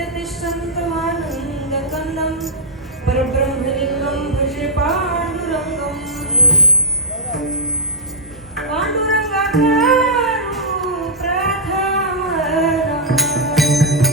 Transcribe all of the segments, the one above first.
नित्यतिष्ठन्तमानन्दकन्दं परब्रह्मलिङ्गं भजे पाण्डुरङ्गं पाण्डुरङ्गाकारो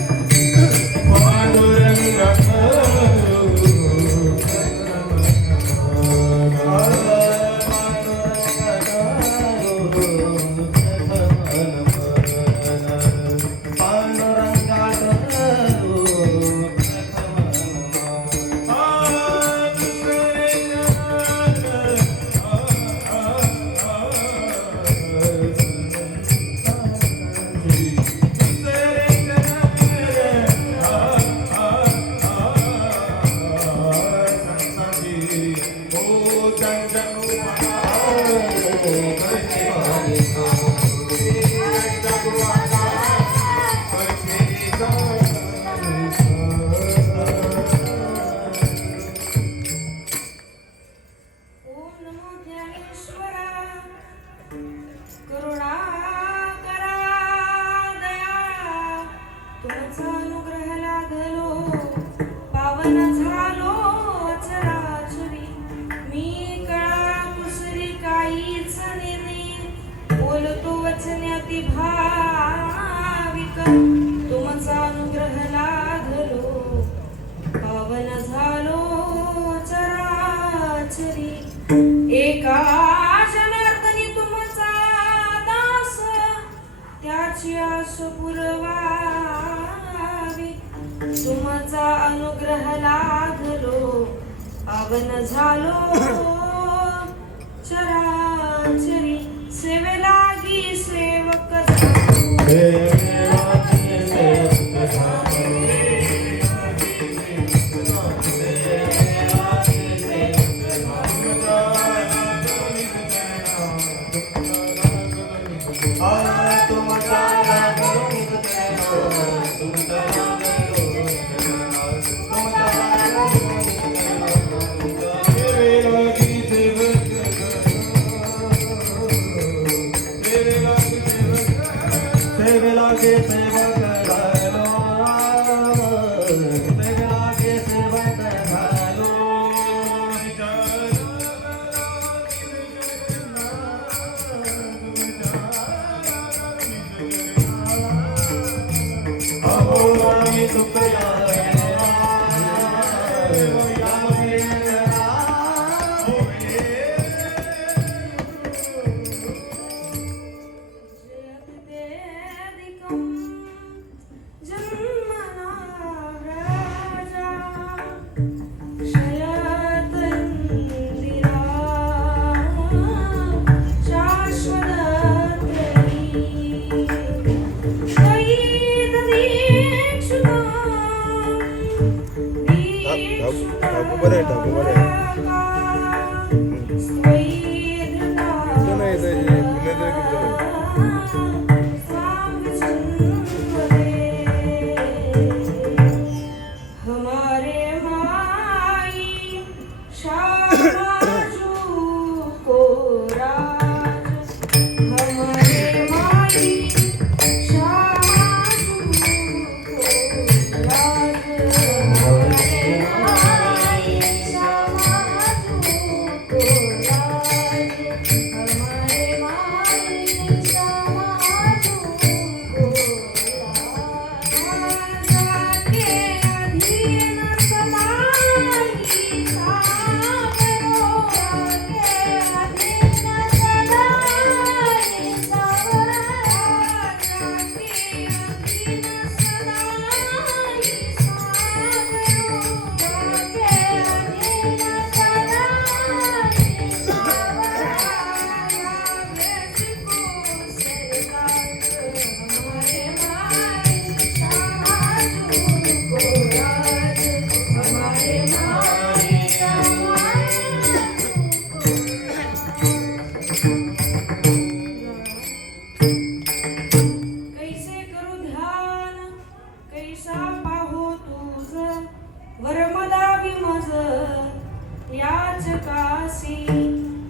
प्रथमरमण भाविक तुमचा अनुग्रह लाधलो पावन झालो चराचरी एका जनार्दनी तुमचा दास त्याची आस पुरवावी तुमचा अनुग्रह लाधलो पावन झालो चराचरी सेवेलागी सेवक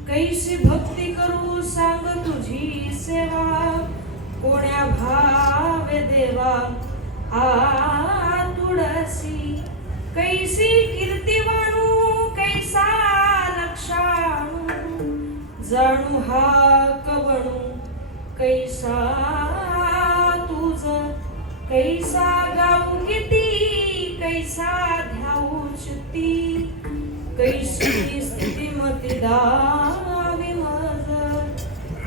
कैसी भक्ती करू सांग तुझी सेवा कोण्या भावे देवा आतुड तुळसी कैसी कीर्तिवाणू कैसा लक्षाणू जाणू हा कवणू कैसा तुझ कैसा गाऊ किती कैसा ध्याऊ चित्ती कैसी स्थितिमती दावी मज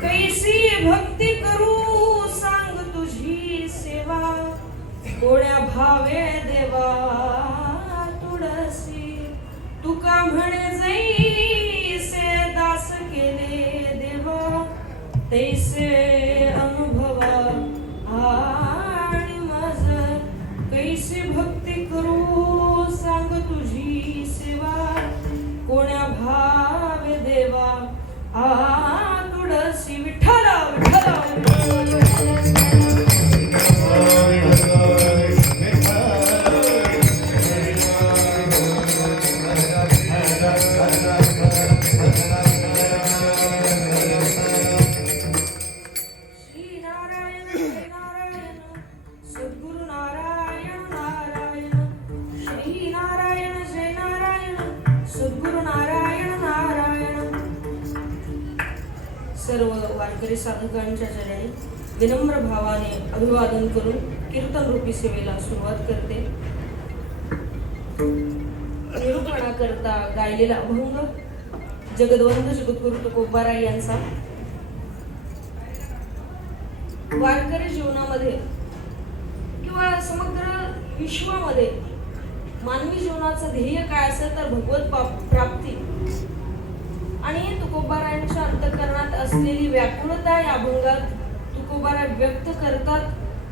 कैसी भक्ती करू सांग तुझी सेवा कोण्या भावे देवा तुळसी तुका म्हणे जैसे दास केले देवा तैसे अनुभवा आणि मज कैसी भक्ती करू सांग तुझी सेवा कोण्या भावे देवा तुळसी विठ्ठल विठ्ठल सर्व वारकरी साधकांच्या चरणी विनम्र भावाने अभिवादन करून कीर्तन रूपी सेवेला सुरुवात करते. निरूपणा करता गायलेला अभंग जगद्वंद जगद्गुरु तुकोबाराय यांचा. वारकरी जीवनामध्ये किंवा समग्र विश्वामध्ये मानवी जीवनाचं ध्येय काय असेल तर भगवत प्राप्ती आणि तुकोबारायांच्या अंतःकरणात असलेली व्याकुळता या अभंगात तुकोबाराय व्यक्त करतात.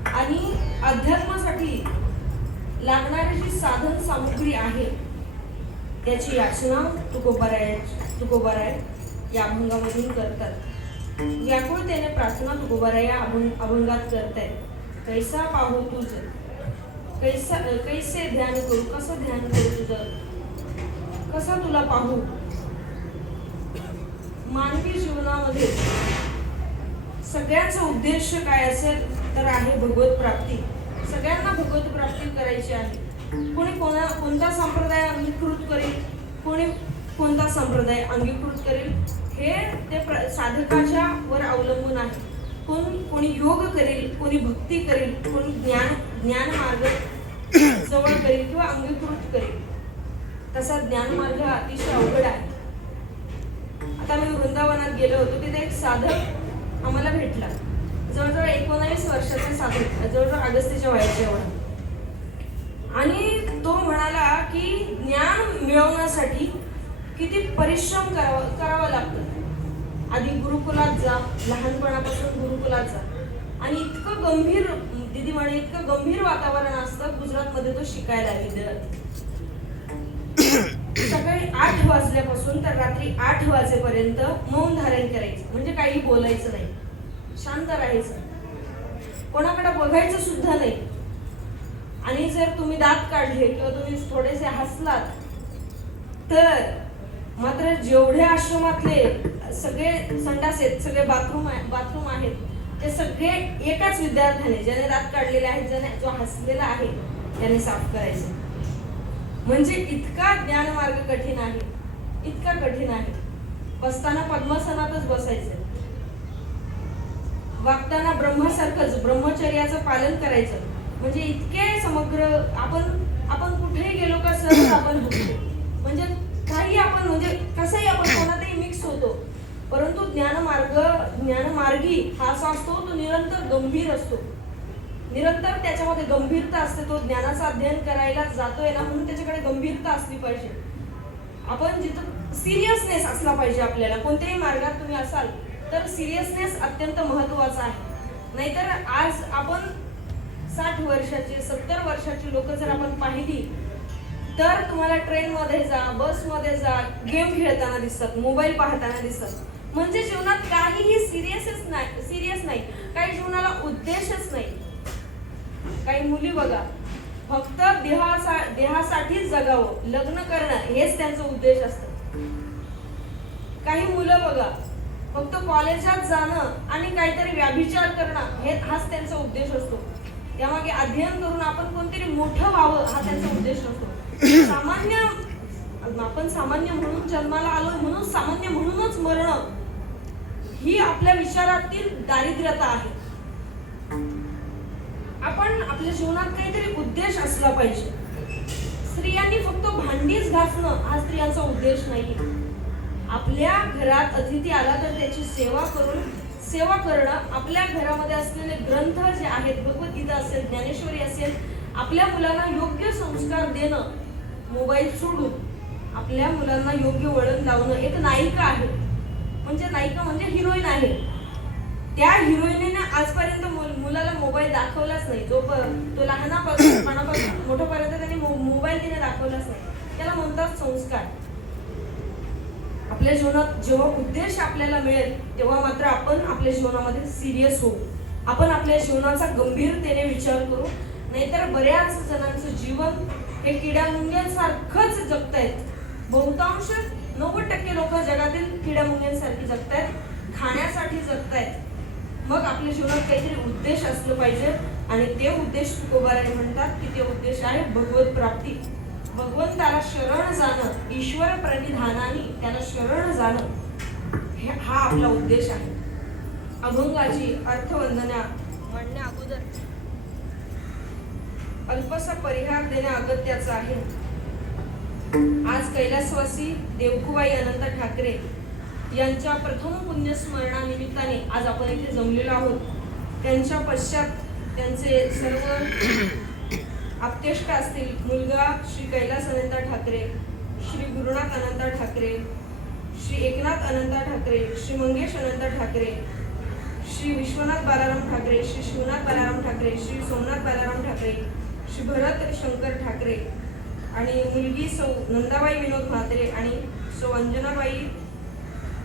आणि अध्यात्मासाठी लागणारी जी साधन सामुग्री आहे त्याची याचना तुकोबाराय या अभंगामधून करतात. व्याकुळतेने प्रार्थना तुकोबाराय या अभंगात करतायत. कैसा पाहू तुझ कैसे ध्यान करू कसं ध्यान करू तुझं कसं तुला पाहू. मानवी जीवनामध्ये सगळ्यांचा उद्देश काय असेल तर आहे भगवत प्राप्ती. सगळ्यांना भगवत प्राप्ती करायची आहे. कोणी कोणता संप्रदाय अंगीकृत करेल कोणी कोणता संप्रदाय अंगीकृत करेल हे ते साधकाच्या वर अवलंबून आहे. कोणी योग करेल कोणी भक्ती करेल कोणी ज्ञान मार्ग जवळ करेल किंवा अंगीकृत करेल. तसा ज्ञान मार्ग अतिशय अवघड आहे. आता मी वृंदावनात गेलो होतो तिथे एक साधक आम्हाला भेटला. जवळजवळ 19 वर्षाचा साधक जवळजवळ अगस्तीच्या वयाच्या एवढा. आणि तो म्हणाला की ज्ञान मिळवण्यासाठी किती परिश्रम करावा लागतो. आधी गुरुकुलात जा लहानपणापासून गुरुकुलात जा आणि इतकं गंभीर दिदी म्हणे इतकं गंभीर वातावरण असतं गुजरातमध्ये तो शिकायला विद्यार्थी. सकाळी 8 वाजल्यापासून तर रात्री 8 वाजेपर्यंत मौन धारण करायचं म्हणजे काही बोलायचं नाही शांत राहायचं कोणाकडे बघायचं सुद्धा नाही. आणि जर तुम्ही दात काढले किंवा तुम्ही थोडेसे हसलात तर मात्र जेवढे आश्रमातले सगळे संडास आहेत सगळे बाथरूम आहेत ते सगळे एकाच विद्यार्थ्याने ज्याने दात काढलेले आहेत ज्याने जो हसलेला आहे त्याने साफ करायचं. म्हणजे इतका ज्ञान मार्ग कठीण आहे इतका कठीण आहे. बसताना पद्मासनातच बसायचं वागताना ब्रह्मासारखंच ब्रह्मचर्याचं पालन करायचं. म्हणजे इतके समग्र आपण कुठेही गेलो का सहज आपण बघतो. म्हणजे काही आपण म्हणजे कसंही आपण कोणातही मिक्स होतो. परंतु ज्ञानमार्गी हा असा असतो तो निरंतर गंभीर असतो. निरंतर त्याच्यामध्ये गंभीरता असते. तो ज्ञानाचं अध्ययन करायला जातोय ना म्हणून त्याच्याकडे गंभीरता असली पाहिजे. आपण जिथं सिरियसनेस असला पाहिजे आपल्याला. कोणत्याही मार्गात तुम्ही असाल तर सिरियसनेस अत्यंत महत्वाचा आहे. नाहीतर आज आपण 60 वर्षाची 70 वर्षाची लोक जर आपण पाहिली तर तुम्हाला ट्रेनमध्ये जा बसमध्ये जा गेम खेळताना दिसतात मोबाईल पाहताना दिसतात. म्हणजे जीवनात काहीही सिरियस नाही काही जीवनाला उद्देशच नाही. काही मुली बघा फक्त देहासाठीच जगावं लग्न करणं हेच त्यांचा उद्देश असतं. काही मुलं बघा फक्त कॉलेजात जाणं आणि काहीतरी व्याभिचार करणं हाच त्यांचा उद्देश असतो. त्यामागे अध्ययन करून आपण कोणतरी मोठं व्हावं हा त्यांचा उद्देश असतो. आपण सामान्य म्हणून जन्माला आलो म्हणून सामान्य म्हणूनच मरणं ही आपल्या विचारातील दारिद्र्यता आहे. आपण आपल्या जीवनात काहीतरी उद्देश असला पाहिजे. स्त्रियांनी फक्त भांडीच घासणं हा स्त्रियांचा उद्देश नाही. आपल्या घरात अतिथी आला तर त्याची सेवा करणं, आपल्या घरामध्ये असलेले ग्रंथ जे आहेत, भगवद्गीता असेल, ज्ञानेश्वरी असेल, आपल्या मुलांना योग्य संस्कार देणं, मोबाईल सोडून आपल्या मुलांना योग्य वळण लावणं. एक नायिका आहे, नायिका म्हणजे हिरोईन आहे. त्या हिरोईनीने आजपर्यंत मुलाला मोबाईल दाखवलाच नाही. तो लहानापासून मोठ्यापर्यंत त्याने मोबाईल तिने दाखवलाच नाही. त्याला म्हणतात संस्कार. आपल्या जीवनात जेव्हा उद्देश आपल्याला मिळेल तेव्हा मात्र आपण आपल्या जीवनामध्ये सिरियस होऊ. आपण आपल्या जीवनाचा गंभीरतेने विचार करू. नाहीतर बऱ्याच जणांचं जीवन हे किड्या मुंग्यांसारखंच जगतायत. बहुतांश 90% लोक जगातील किड्या मुंग्यांसारखी जगतायत, खाण्यासाठी जगतायत. मग आपल्या जीवनात काहीतरी उद्देश असलं पाहिजे आणि ते उद्देश तुकोबाराय म्हणतात की ते उद्देश आहे भगवत प्राप्ती. भगवंताला शरण जाणं, ईश्वर प्रणिधानाने त्याला शरण जाणं हा आपला उद्देश आहे. अभंगाची अर्थवंदना म्हणण्या अगोदर अल्पसा परिहार देण्या अगत्याचा आहे. आज कैलासवासी देवकुबाई अनंत ठाकरे यांच्या प्रथम पुण्यस्मरणानिमित्ताने आज आपण इथे जमलेलो आहोत. त्यांच्या पश्चात त्यांचे सर्व आप्तेष्ट असतील. मुलगा श्री कैलास अनंत ठाकरे, श्री गुरुनाथ अनंत ठाकरे, श्री एकनाथ अनंत ठाकरे, श्री मंगेश अनंत ठाकरे, श्री विश्वनाथ बालाराम ठाकरे, श्री शिवनाथ बालाराम ठाकरे, श्री सोमनाथ बालाराम ठाकरे, श्री भरत शंकर ठाकरे आणि मुलगी सौ नंदाबाई विनोद म्हात्रे आणि सौ अंजनाबाई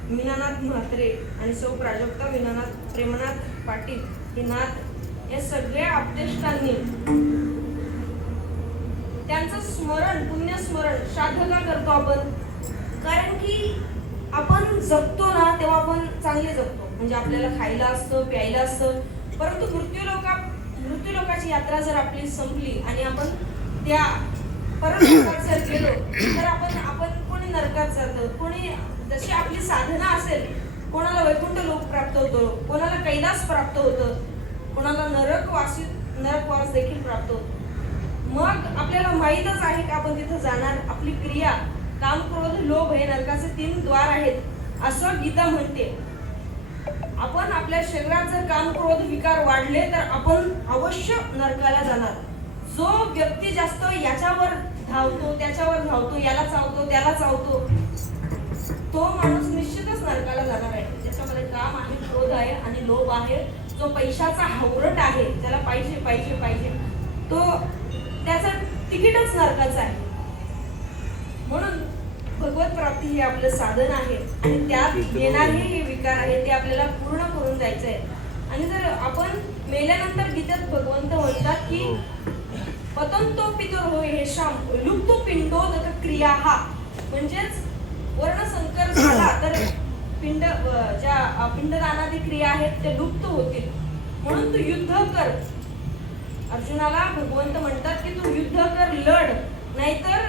मीनानाथ म्हात्रे आणि सौ प्राजक्ता मीनानाथ प्रेमनाथ पाटील हे नाथ या सगळ्या आप्तेष्टांनी त्यांचं स्मरण, पुण्यस्मरण श्राद्ध का करतो आपण? कारण की आपण जगतो ना तेव्हा आपण चांगले जगतो. म्हणजे आपल्याला खायला असतं, प्यायला असतं. परंतु मृत्यूलोकाची यात्रा जर आपली संपली आणि आपण त्या परलोकात जर गेलो तर आपण कोणी नरकात जातं, कोणी जशी आपली साधना असेल, कोणाला वैकुंठ लोक प्राप्त होतो, कोणाला कैलास प्राप्त होतं, कोणाला नरकवास देखील प्राप्त होतो. मग आपल्याला माहीतच आहे की आपण तिथं जाणार. आपली क्रिया काम, क्रोध, लोभ हे नरकाचे 3 द्वार आहेत असं गीता म्हणते. आपण आपल्या शरीरात जर काम, क्रोध, विकार वाढले तर आपण अवश्य नरकाला जाणार. जो व्यक्ती जास्त याच्यावर धावतो, त्याच्यावर धावतो, याला चावतो, त्याला चावतो, तो माणूस निश्चितच नरकाला जाणार आहे. ज्याच्यामध्ये काम आहे, क्रोध आहे आणि लोभ आहे, जो पैशाचा हावरट आहे, त्याला पाहिजे पाहिजे पाहिजे, तो त्याचं तिकीटच नरकाचं आहे. म्हणून भगवत प्राप्ती हे आपलं साधन आहे आणि त्यात येणारे हे विकार आहे ते आपल्याला पूर्ण करून जायचं आहे. आणि जर आपण मेल्यानंतर गीतेत भगवंत म्हणतात की पतंतो पितरो हेशाम लुप्तो पिंडोदक क्रिया हा, म्हणजेच वर्णसंकर झाला तर ज्या पिंडदानादी क्रिया आहेत ते लुप्त होतील. म्हणून तू युद्ध कर. अर्जुनाला भगवंत म्हणतात की तू युद्ध कर, लढ. नाहीतर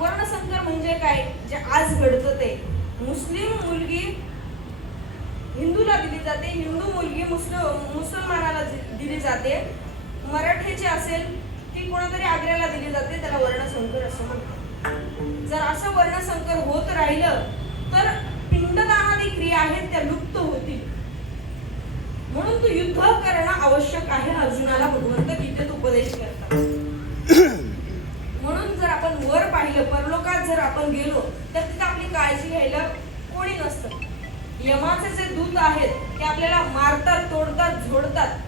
वर्णसंकर म्हणजे काय, जे आज घडतं ते. मुस्लिम मुलगी हिंदूला दिली जाते, हिंदू मुलगी मुसलमानाला दिली जाते. मराठीची असेल ती कोणातरी आग्र्याला दिली जाते, त्याला वर्णसंकर असं म्हणतात. जर असं वर्णसंकर होत राहिलं तर पिंडदानादी क्रिया आहेत त्या लुप्त होतील. म्हणून तू युद्ध करणं आवश्यक आहे, अर्जुनाला भगवंत गीतेत उपदेश करतात. म्हणून जर आपण वर पाहिलं, परलोकात जर आपण गेलो तर तिथे आपली काळजी घ्यायला कोणी नसतं. यमाचे जे दूत आहेत ते आपल्याला मारतात, तोडतात, झोडतात,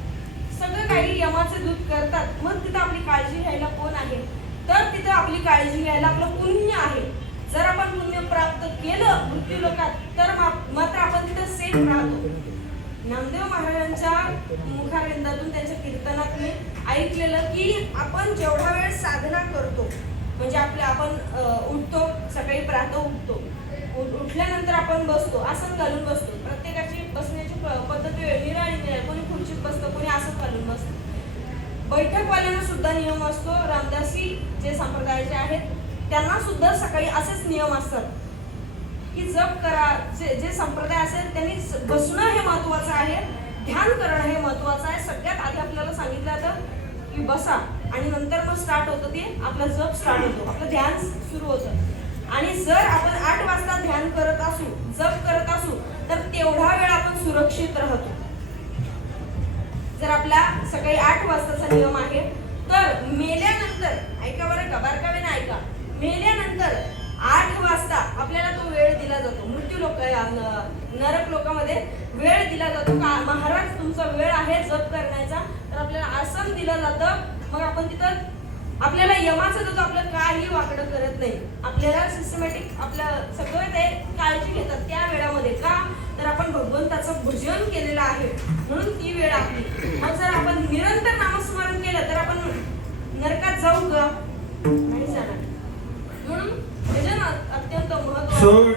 सगळं काही यमाचे दूत करतात. मग तिथं आपली काळजी घ्यायला कोण आहे? तर तिथं आपली काळजी घ्यायला आपलं पुण्य आहे. जर आपण पुण्य प्राप्त केलं मृत्यू लोकात तर मात्र आपण तिथं सेफ राहतो. नामदेव महाराजांच्या मुखारविंदातून त्यांच्या कीर्तनात मी ऐकलेलं की आपण जेवढा वेळ साधना करतो, म्हणजे आपण उठतो, सकाळी प्रातः उठतो, उठल्यानंतर आपण बसतो, आसन घालून बसतो. प्रत्येकाची बसण्याची पद्धत निराळी. कोणी खुर्चीत बसतं, कोणी आसन घालून बसतं. बैठकवाल्यांना सुद्धा नियम असतो. रामदासी जे संप्रदायाचे आहेत त्यांना सुद्धा सकाळी असेच नियम असतात की जप करा. जे संप्रदाय असेल त्यांनी बसणं हे महत्वाचं आहे, ध्यान करणं हे महत्वाचं आहे. सगळ्यात आधी आपल्याला सांगितलं जातं की बसा आणि नंतर मग स्टार्ट होतं ते आपला जप स्टार्ट होतो, आपलं ध्यान सुरू होतं. आणि जर आपण 8 वाजता ध्यान करत असू, जप करत असू, तर तेवढा वेळ आपण सुरक्षित राहतो. जर आपला सकाळी 8 वाजताचा नियम आहे तर मेल्यानंतर, ऐका बरं का, बारकावेने ऐका, मेल्यानंतर 8 वाजता आपल्याला तो वेळ दिला जातो. मृत्यू लोक नरक लोकांमध्ये वेळ दिला जातो का महाराज तुमचा वेळ आहे जप करण्याचा, तर आपल्याला आसन दिलं जातं. मग आपण तिथं आपल्याला यमाचं देतो, आपलं काही वाकडं करत नाही. आपल्याला सिस्टमॅटिक आपलं सगळं ते काळजी घेतात त्या वेळामध्ये. का तर आपण भगवंताचं भजन केलेलं आहे म्हणून ती वेळ आपली. मग जर आपण निरंतर नामस्मरण केलं तर आपण नरकात जाऊ का? नाही जाणार. म्हणून भजन अत्यंत महत्त्वाचं.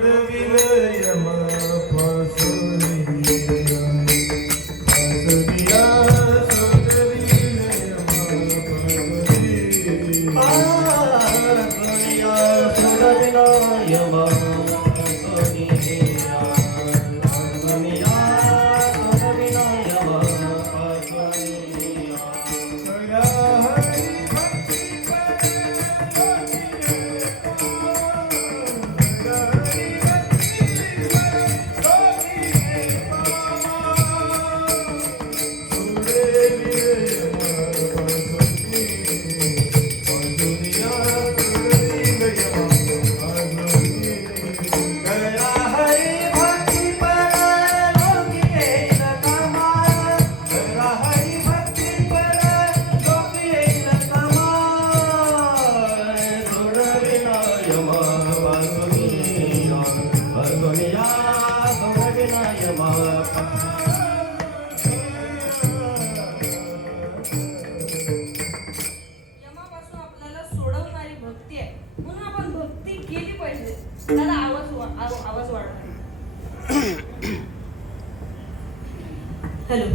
हॅलो.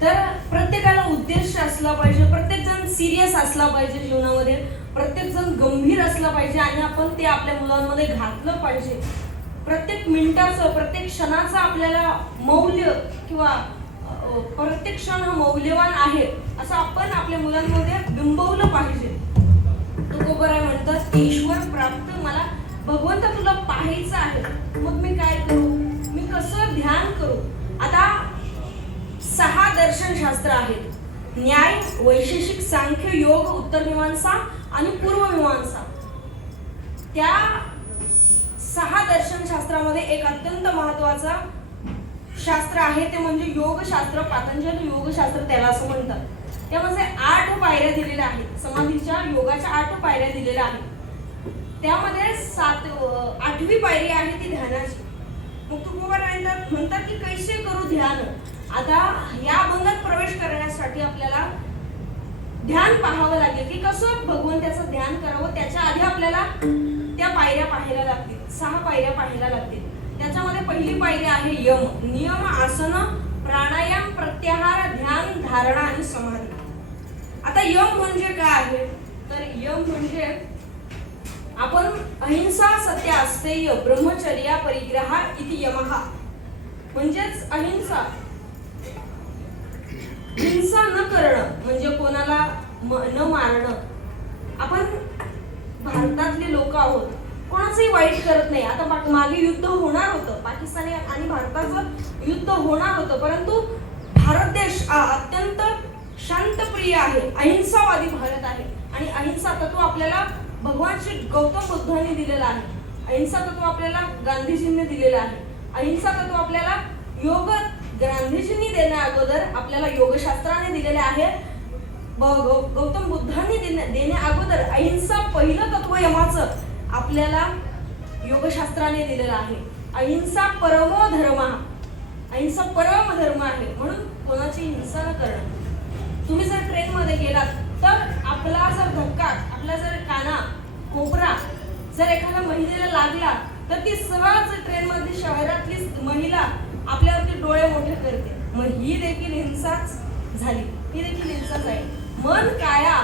तर प्रत्येकाला उद्देश असला पाहिजे, प्रत्येक जण सिरियस असला पाहिजे जीवनामध्ये, प्रत्येक जण गंभीर असला पाहिजे आणि आपण ते आपल्या मुलांमध्ये घातलं पाहिजे. प्रत्येक मिनिटाचं, प्रत्येक क्षणाचं आपल्याला मौल्य किंवा प्रत्येक क्षण हा मौल्यवान आहे असं आपण आपल्या मुलांमध्ये बिंबवलं पाहिजे. तुकोबराय म्हणतात ईश्वर प्राप्त, मला भगवंत तुला पाहायचं आहे, मग मी काय करू, मी कसं ध्यान करू. आता 6 दर्शनशास्त्र आहेत: न्याय, वैशेषिक, सांख्य, योग, उत्तरमीमांसा आणि पूर्वमीमांसा. त्या 6 दर्शनशास्त्रामध्ये एक अत्यंत महत्वाचा शास्त्र आहे ते म्हणजे योगशास्त्र. पातंजल योगशास्त्र त्याला असं म्हणतात. त्यामध्ये 8 पायऱ्या दिलेल्या आहेत. समाधीच्या योगाच्या 8 पायऱ्या दिलेल्या आहेत. त्यामध्ये 8वी पायरी आहे ती ध्यानाची. मग तुकोबराय म्हणतात की कैसे करू ध्यान. आता या अभंगात प्रवेश करण्यासाठी आपल्याला ध्यान पाहावं लागेल की कसं भगवंताचं ध्यान करावं. त्याच्या आधी आपल्याला त्या पायऱ्या पाहायला लागतील, 6 पायऱ्या पाहायला लागतील. त्याच्यामध्ये पहिली पायरी आहे यम. नियम, आसन, प्राणायाम, प्रत्याहार, ध्यान, धारणा आणि समाधी. आता यम म्हणजे काय आहे तर यम म्हणजे आपण अहिंसा, सत्य, अस्तेय, ब्रह्मचर्य, परिग्रह इति यमः. म्हणजेच अहिंसा, हिंसा न करणं म्हणजे कोणाला न मारणं. आपण भारतातले लोक आहोत, कोणाचंही वाईट करत नाही. आता मागे युद्ध होणार होतं, पाकिस्तान आणि भारताचं युद्ध होणार होतं, परंतु भारत देश अत्यंत शांतप्रिय आहे, अहिंसावादी भारत आहे. आणि अहिंसा तत्व आपल्याला भगवान श्री गौतम बुद्धांनी दिलेलं आहे. अहिंसा तत्व आपल्याला गांधीजींनी दिलेलं आहे. अहिंसा तत्व आपल्याला योग गांधीजींनी देण्या अगोदर आपल्याला योगशास्त्राने दिलेले आहे. गौतम बुद्धांनी देण्या अगोदर अहिंसा पहिलं तत्व यमाचं आपल्याला योगशास्त्राने दिलेलं आहे. अहिंसा परमो धर्म, अहिंसा परम धर्म आहे. म्हणून कोणाची हिंसा न करणं. तुम्ही जर ट्रेन मध्ये गेलात तर आपला जर धक्का, आपला जर काना कोपरा जर एखाद्या महिलेला लागला तर ती सहज ट्रेन मधली शहरातली महिला आपल्यावरती डोळे मोठे करते. मग ही देखील हिंसाच झाली, ही देखील हिंसाच आहे. मन, काया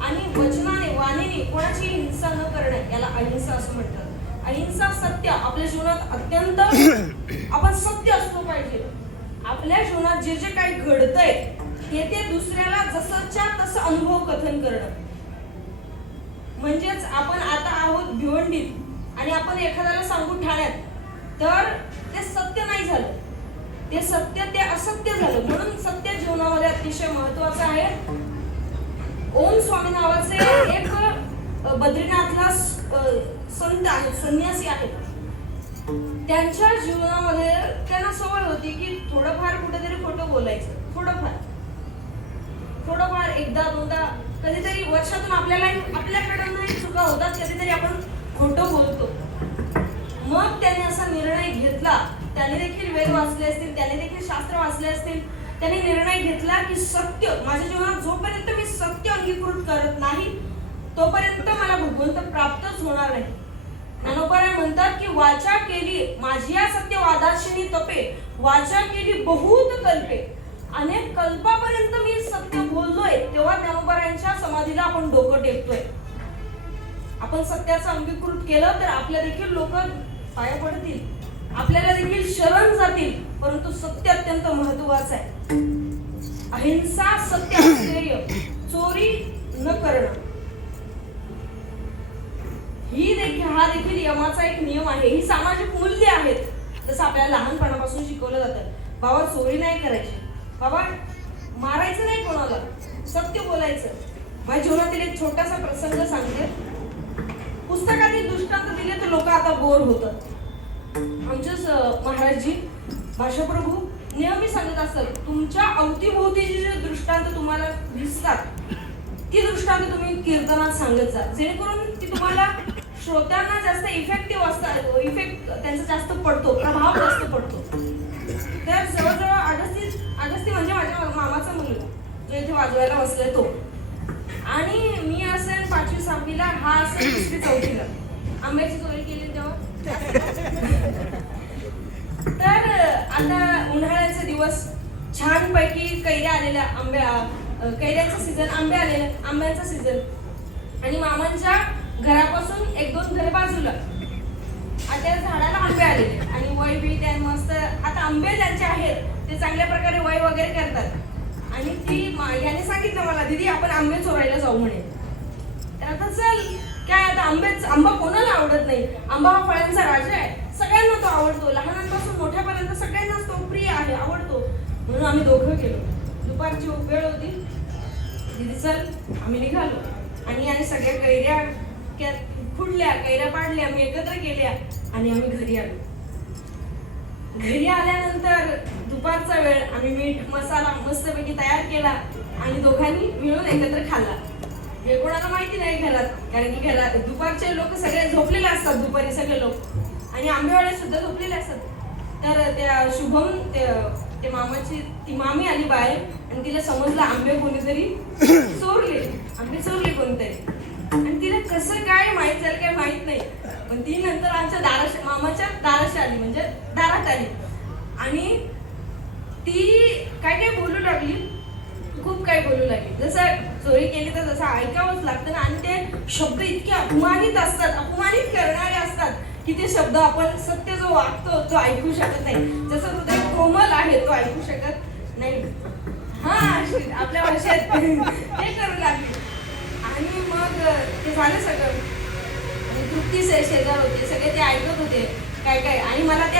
आणि वचनाने, वाणीने कोणाची हिंसा न करणे याला अहिंसा असं म्हणतात. अहिंसा, सत्य. आपल्या जीवनात अत्यंत आपण सत्य असलो पाहिजे. आपल्या जीवनात जे जे काही घडतंय ते दुसऱ्याला जसंच्या तसं अनुभव कथन करणं. म्हणजेच आपण आता आहोत भिवंडीत आणि आपण एखाद्याला सांगू ठाण्यात, तर ते सत्य नाही झालं, ते सत्य ते असत्य झालं. म्हणून सत्य जीवनामध्ये अतिशय महत्वाचं आहे. ओम स्वामी नावाचे एक बद्रीनाथला संत आहेत, संन्यासी आहेत. त्यांच्या जीवनामध्ये त्यांना सवय होती की थोडंफार कुठेतरी खोटं बोलायचं, थोडंफार एकदा दोनदा, कधीतरी वर्षातून आपल्याकडून चुका होतात, कधीतरी आपण खोटं बोलतो. मग त्याने असा निर्णय घेतला, त्याने देखील वेद वाचले असतील, त्याने देखील शास्त्र वाचले असतील, त्याने निर्णय घेतला की सत्य माझ्या जीवनात जोपर्यंत मी सत्य अंगीकृत करत नाही तोपर्यंत मला भगवंत प्राप्तच होणार नाही. ज्ञानोबा म्हणतात की वाचा केली माझी या सत्यवादाशिनी तपे, वाचा केली बहुत कल्पे. अनेक कल्पापर्यंत मी सत्य बोललोय, तेव्हा ज्ञानोबारायांच्या समाधीला आपण डोकं टेकतोय. आपण सत्याचं अंगीकृत केलं तर आपल्या देखील लोक पाया पडतील, आपल्याला देखील शरण जातील. परंतु सत्य अत्यंत महत्वाचं आहे. अहिंसा, सत्य, स्थैर्य, चोरी न करणं, हा देखील यमाचा एक नियम आहे. ही सामाजिक मूल्य आहेत. जसं आपल्याला लहानपणापासून शिकवलं जातं, बाबा चोरी नाही करायची, बाबा मारायचं नाही कोणाला, सत्य बोलायचं. माझ्या जीवनातील एक छोटासा प्रसंग सांगते. पुस्तकातील दृष्टांत दिले तर लोक आता बोर होतात. आमचेच महाराजजी भाषाप्रभू नेहमी सांगत असतात, तुमच्या अवतीभोवतीचे जे दृष्टांत तुम्हाला दिसतात ती दृष्टांत तुम्ही कीर्तनात सांगत जा, जेणेकरून ती तुम्हाला श्रोत्यांना जास्त इफेक्टिव्ह असतात, इफेक्ट त्यांचा जास्त पडतो, प्रभाव जास्त पडतो. तर जवळजवळ अगस्ती म्हणजे माझ्या मामाचा मुलगा जो इथे वाजवायला बसलाय तो, आणि मी असेल 5वी 6वीला, हा असेल 3री 4थीला. आंब्याची चोरी केली तेव्हा. तर आता उन्हाळ्याचे दिवस, छानपैकी कैऱ्या आलेल्या, कैऱ्याचा सीझन, आंबे आलेले, आंब्याचा सीझन, आणि मामांच्या घरापासून 1-2 घर बाजूला त्या झाडाला आंबे आलेले आणि वय बी त्या मस्त. आता आंबे ज्यांचे आहेत ते चांगल्या प्रकारे वय वगैरे करतात. आणि ती याने सांगितलं मला, दीदी आपण आंबे चोरायला जाऊ म्हणे. तर आता चल काय, आता आंबा कोणाला आवडत नाही. आंबा हा फळांचा राजा आहे, सगळ्यांना तो आवडतो, लहानांपासून मोठ्यापर्यंत सगळ्यांनाच तो प्रिय आहे, आवडतो. म्हणून आम्ही दोघं गेलो. दुपारची वेळ होती. दीदी चल, आम्ही निघालो आणि सगळ्या कैऱ्या फुडल्या, कैऱ्या पाडल्या, आम्ही एकत्र केल्या आणि आम्ही घरी आलो. घरी आल्यानंतर दुपारचा वेळ, आम्ही मीठ मसाला मस्तपैकी तयार केला आणि दोघांनी मिळून एकत्र खाल्ला. हे कोणाला माहिती नाही घरात, कारण की घरात दुपारचे लोक सगळे झोपलेले असतात, दुपारी सगळे लोक, आणि आंबेवाले सुद्धा झोपलेले असतात. तर त्या शुभम ते मामाची ती मामी आली बाहेर आणि तिला समजलं आंबे कोणीतरी चोरले, आंबे चोरले कोणीतरी. आणि तिला कसं काय माहित झालं काय माहित नाही, पण ती नंतर आमच्या मामाच्या दाराशी आली, म्हणजे दारात आली, आणि ती काय बोलू लागली, खूप काही बोलू लागली. जसं चोरी केली तर जसं ऐकावंच लागतं ना, आणि ते शब्द इतके अपमानित असतात, अपमानित करणारे असतात की ते शब्द आपण सत्य जो वागतो तो ऐकू शकत नाही. जसं हृदय कोमल आहे तो ऐकू शकत नाही. हा आपल्या भाषेत ते करू लागली. आणि मग ते झालं सगळं, आणि तृप्ती शेजार होते, सगळे ते ऐकत होते काय, आणि मला ते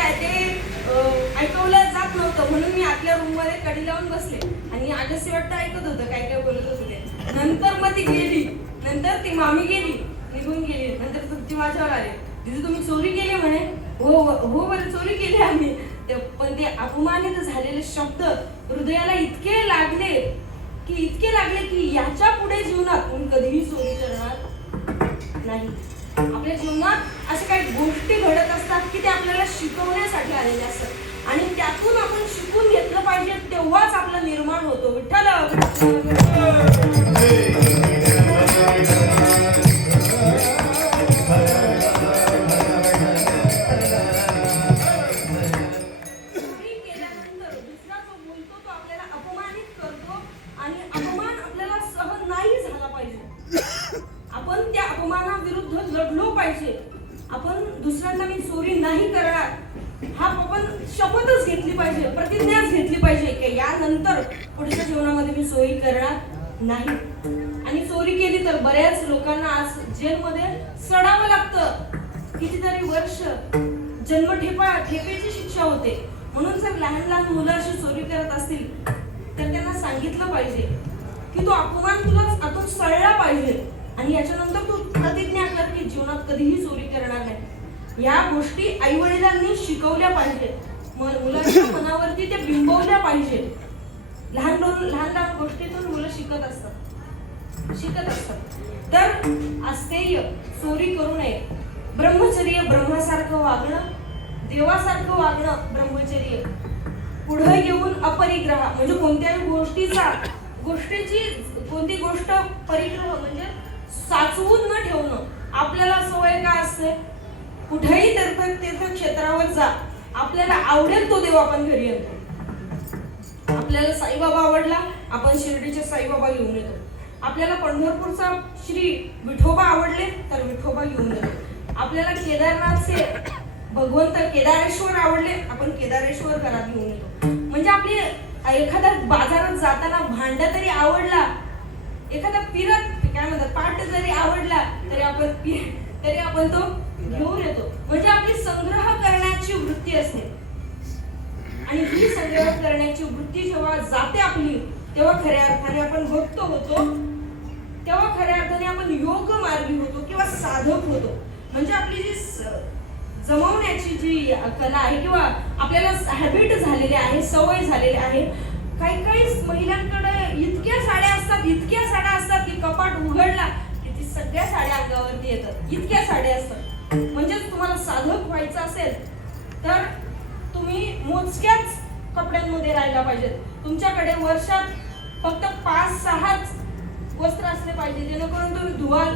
ऐकवलं जात नव्हतं, म्हणून मी आतल्या रूम मध्ये कडी लावून बसले आणि अगस्ती वाटतं ऐकत होतं काय बोलत होते ते. नंतर मग ती गेली, नंतर ती मामी गेली, निघून गेली. नंतर तृप्ती माझ्यावर आली, दीदी तुम्ही चोरी केली म्हणे. हो बरं, चोरी केली आम्ही. पण ते अपमानित झालेले शब्द हृदयाला इतके लागले की याच्या पुढे जीवनात कोण कधीही चोरी करणार नाही. आपल्या जीवनात अशा काही गोष्टी घडत असतात की ते आपल्याला शिकवण्यासाठी आलेले असतात, आणि त्यातून आपण शिकून घेतलं पाहिजे, तेव्हाच आपला निर्माण होतो. विठ्ठल दुसऱ्यांदा मी चोरी नाही करणार हा आपण शपथच घेतली पाहिजे, प्रतिज्ञाच घेतली पाहिजे की यानंतर पुढच्या जीवनामध्ये मी चोरी करणार नाही. आणि चोरी केली तर बऱ्याच लोकांना आज जेलमध्ये सडावं लागतं, कितीतरी वर्ष ठेपेची शिक्षा होते. म्हणून जर लहान लहान मुलं अशी चोरी करत असतील तर त्यांना सांगितलं पाहिजे की तो अपमान तुला आतून सळला पाहिजे आणि याच्यानंतर तू प्रतिज्ञा कर की जीवनात कधीही चोरी करणार नाही. या गोष्टी आई वडिलांनी शिकवल्या पाहिजे, मुलांच्या मनावरती ते बिंबवल्या पाहिजे. लहान लहान गोष्टीतून मुलं शिकत असतात. तर अस्तेय चोरी करू नये. ब्रह्मचर्य ब्रह्मासारखं वागणं, देवासारखं वागणं ब्रह्मचर्य. पुढे येऊन अपरिग्रह म्हणजे कोणत्याही गोष्टीची कोणती गोष्ट परिग्रह म्हणजे साचवून न ठेवणं. आपल्याला सवय काय असते, कुठेही तीर्थक्षेत्रावर जा, आपल्याला आवडेल तो देव आपण घरी येतो. आपल्याला साईबाबा आवडला, आपण शिर्डीचे साईबाबा घेऊन येतो. आपल्याला पंढरपूरचा श्री विठोबा आवडले तर विठोबा घेऊन येतो. आपल्याला केदारनाथचे भगवंत केदारेश्वर आवडले, आपण केदारेश्वर घरात घेऊन येतो. म्हणजे आपली एखाद्या बाजारात जाताना भांडा तरी आवडला, एखादा काय म्हणतात पाट जरी आवडला तरी आपण तो घेऊन येतो. म्हणजे आपली संग्रह करण्याची वृत्ती असते. आणि ही संग्रह करण्याची वृत्ती जेव्हा जाते आपली, तेव्हा खऱ्या अर्थाने आपण भक्त होतो, तेव्हा खऱ्या अर्थाने आपण योग मार्गी होतो किंवा साधक होतो. म्हणजे आपली जी जमवण्याची जी कला आहे किंवा आपल्याला हॅबिट झालेली आहे, सवय झालेली आहे. काही महिलांकडे इतक्या साड्या असतात की कपाट उघडला की ती सगळ्या साड्या अंगावरती येतात. इतक्या साड्या असतात. म्हणजेच तुम्हाला साधक व्हायचं असेल तर तुम्ही मोजक्याच कपड्यांमध्ये राहायला पाहिजेत. तुमच्याकडे वर्षात फक्त 5-6 वस्त्र असले पाहिजे जेणेकरून तुम्ही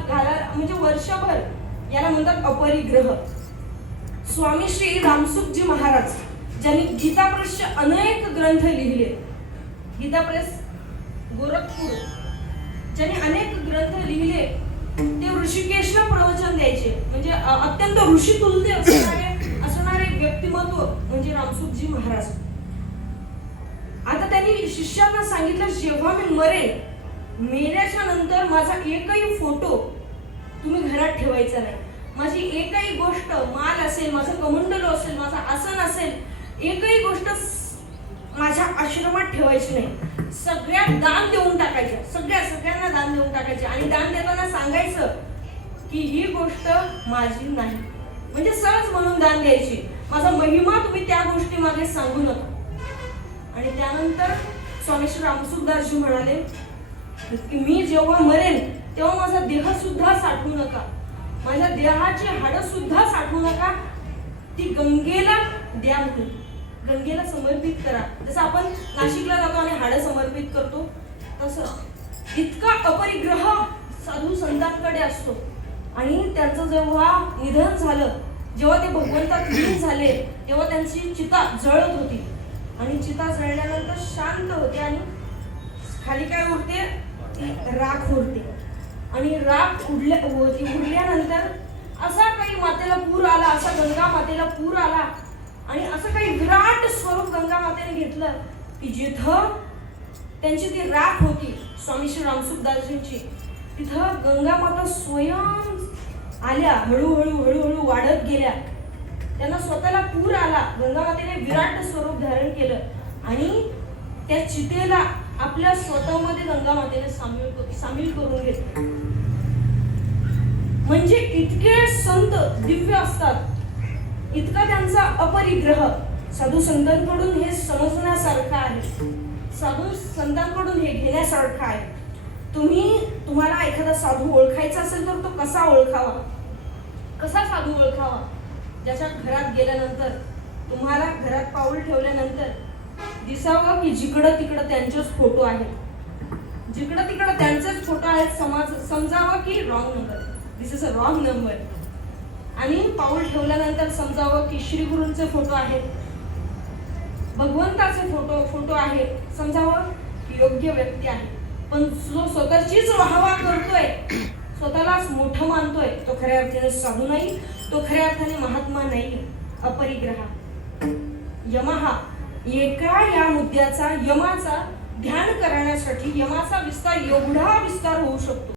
घाला म्हणजे वर्षभर. याला म्हणतात अपरिग्रह. स्वामी श्री रामसुखजी महाराज ज्यांनी गीता प्रेसचे अनेक ग्रंथ लिहिले, गीता प्रेस गोरखपूर ज्यांनी अनेक ग्रंथ लिहिले, ते ऋषिकेशला प्रवचन द्यायचे. म्हणजे अत्यंत ऋषितुल्य असणारे व्यक्तिमत्व म्हणजे रामसुखजी महाराज. आता त्यांनी शिष्यांना सांगितलं, जेव्हा मी मरेन, मेल्याच्या नंतर माझा एकही फोटो तुम्ही घरात ठेवायचा नाही. माझी एकही गोष्ट, माल असेल, माझं कमंडलो असेल, माझा आसन असेल, एकही गोष्ट माझ्या आश्रमात ठेवायची नाही. सगळ्या दान देऊन टाकायच्या, सगळ्यांना दान देऊन टाकायचे. आणि दान देताना सांगायचं की ही गोष्ट माझी नाही. म्हणजे सहज म्हणून दान द्यायची. माझा महिमा तुम्ही त्या गोष्टी मागे सांगू नका. आणि त्यानंतर स्वामी श्री रामसुखदासजी म्हणाले की मी जेव्हा मरेन तेव्हा माझा देह सुद्धा साठवू नका, माझ्या देहाची हाडं सुद्धा साठवू नका, ती गंगेला द्या म्हणून. गंगेला समर्पित करा. जसं आपण नाशिकला जातो आणि हाडं समर्पित करतो, तसं इतका अपरिग्रह साधू संतांकडे असतो. आणि त्यांचं जेव्हा निधन झालं, जेव्हा ते भगवंतात लीन झाले, तेव्हा त्यांची चिता जळत होती. आणि चिता जळल्यानंतर शांत होते आणि खाली काय उरते, राख उरते. आणि राख उरल्यानंतर असा काही मातेला पूर आला, असा गंगा मातेला पूर आला. आणि असं काही विराट स्वरूप गंगा मातेने घेतलं की जिथं त्यांची ती राख होती स्वामी श्री रामसुखदासजींची, तिथं गंगा माता स्वयं आल्या, हळूहळू वाढत गेल्या. त्यांना स्वतःला पूर आला. गंगा मातेने विराट स्वरूप धारण केलं आणि त्या चितेला आपल्या स्वतःमध्ये गंगा मातेने सामील करून घेतलं. म्हणजे इतके संत दिव्य असतात, इतका त्यांचा अपरिग्रह. साधू संतांकडून हे समजण्यासारखं आहे, साधू संतांकडून हे घेण्यासारखं आहे. तुम्हाला एखादा साधू ओळखायचा असेल तर तो कसा ओळखावा, कसा साधू ओळखावा? ज्याच्या घरात गेल्यानंतर, तुम्हाला घरात पाऊल ठेवल्यानंतर दिसावं की जिकडं तिकडं त्यांचेच फोटो आहेत, जिकडं तिकडं त्यांचेच फोटो आहेत. समजावं की wrong number, this is a wrong number. आणि पाऊल ठेवल्यानंतर समजावं की श्री गुरूंचे फोटो आहेत, भगवंताचे फोटो आहेत. समजावं की योग्य व्यक्ती आहे. पण जो स्वतःचीच वाहवा करतोय, स्वतःलाच मोठं मानतोय, तो खऱ्या अर्थाने साधू नाही, तो खऱ्या अर्थाने महात्मा नाही, अपरिग्रह. यमहा एका या मुद्द्याचा, यमाचा ध्यान करण्यासाठी यमाचा विस्तार एवढा विस्तार होऊ शकतो